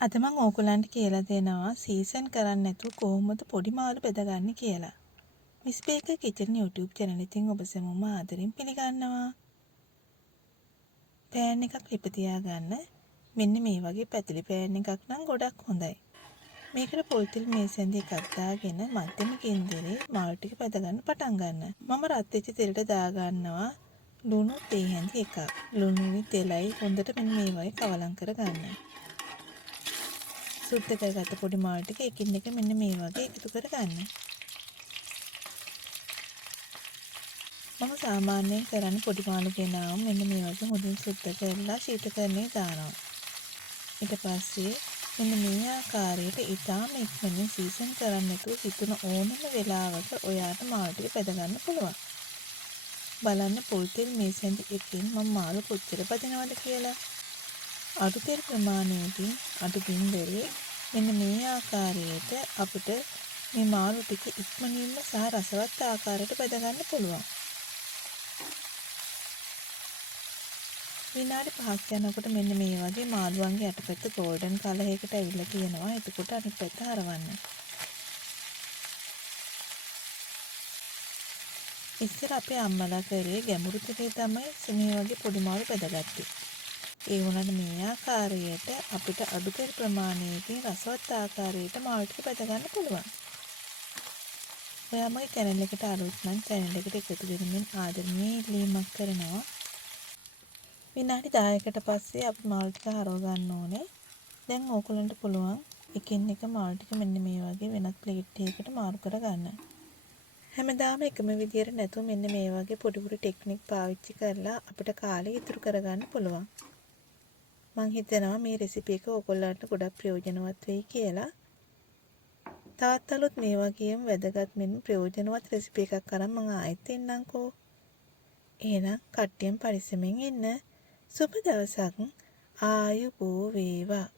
අද මම ඕගොල්ලන්ට කියලා දෙනවා සීසන් කරන්නේ නැතුව කොහොමද පොඩි මාළු බෙදගන්නේ කියලා. Miss baker kitchen YouTube channel එකෙන් ඔබ සැමෝම ආදරෙන් පිළිගන්නවා. පෑන් එකක් ලිප තියාගන්න. මෙන්න මේ වගේ පැතිලි පෑන් එකක් නම් ගොඩක් හොඳයි. මේකට පොල් තෙල් මේසැඳි එකක් දාගෙන මධ්‍යම කින්දරේ මාළු ටික බෙදගන්න පටන් ගන්න. මම රත් වෙච්ච තෙලට දාගන්නවා ලුණු තේ හැඳි එකක්. ලුණුයි තෙලයි හොඳට මෙන්න මේ වගේ කවලම් කරගන්න. සුද්ධ කරගත්ත පොඩි මාළු ටික එකින් එක මෙන්න මේ වගේ එකතු කරගන්න. මම සාමාන්‍යයෙන් කරන්නේ පොඩි මාළු ගෙනාවම මෙන්න මේ වගේ හොඳින් සුද්ධ කරලා ශීතකරණයේ දානවා. ඊට පස්සේ මෙන්න මේ ආකාරයට ඉතාම ඉක්මනින් සීසන් කරන්න නැතුව හිතුන ඕනම වෙලාවක ඔයාට මාළු ටික බෙද ගන්න පුළුවන්. බලන්න පොල් තෙල් මේසැඳි එකකින් මම මාළු කොච්චර බදිනවද කියලා. අඩු තෙල් ප්‍රමාණයකින් අඩු බින්දරේ මෙන්න මේ ආකාරයට අපිට මේ මාළු ටික ඉක්මනින්ම සහ රසවත් ආකාරයට බෙද ගන්න පුළුවන්. විනාඩි 5ක් යනකොට මෙන්න මේ වගේ මාළුවන්ගේ යටපැත්ත ගෝල්ඩන් කලර් එකකට ඇවිල්ලා තියෙනවා. එතකොට අනිත් පැත්ත හරවන්න. ඉස්සර අපේ අම්මලා කරේ ගැඹුරු තෙලේ තමයි මේ වගේ පොඩි මාළු බෙදගත්තේ. ඒ වුණාට මේ ආකාරයට අපිට අඩු තෙල් ප්‍රමාණයකින් රසවත් ආකාරයට මාළු ටික බෙද ගන්න පුළුවන්. ඔයා මගේ channel එකට අලුත් නම් channel එකට එකතු වෙනමින් ආදරණීය ඉල්ලීමක් කරනවා. විනාඩි 10කට පස්සේ අපි මාළු ටික හරව ගන්න ඕනේ. දැන් ඕගොල්ලන්ට පුළුවන් එකින් එක මාළු ටික මෙන්න මේ වගේ වෙනත් ප්ලේට් එකකට මාරු කරගන්න. හැමදාම එකම විදියට නැතුව මෙන්න මේ වගේ පොඩි පොඩි ටෙක්නික් පාවිච්චි කරලා අපිට කාලය ඉතුරු කරගන්න පුළුවන්. මම හිතනවා මේ රෙසිපි එක ඕගොල්ලන්ට ගොඩක් ප්‍රයෝජනවත් වෙයි කියලා. තවත් අලුත් මේ වගේම වැදගත් මෙන්න ප්‍රයෝජනවත් රෙසිපි එකක් අරන් මම ආයෙත් එන්නම්කෝ. එහෙනම් කට්ටියම පරිස්සමෙන් ඉන්න. සුබ දවසක්. ආයුබෝ වේවා.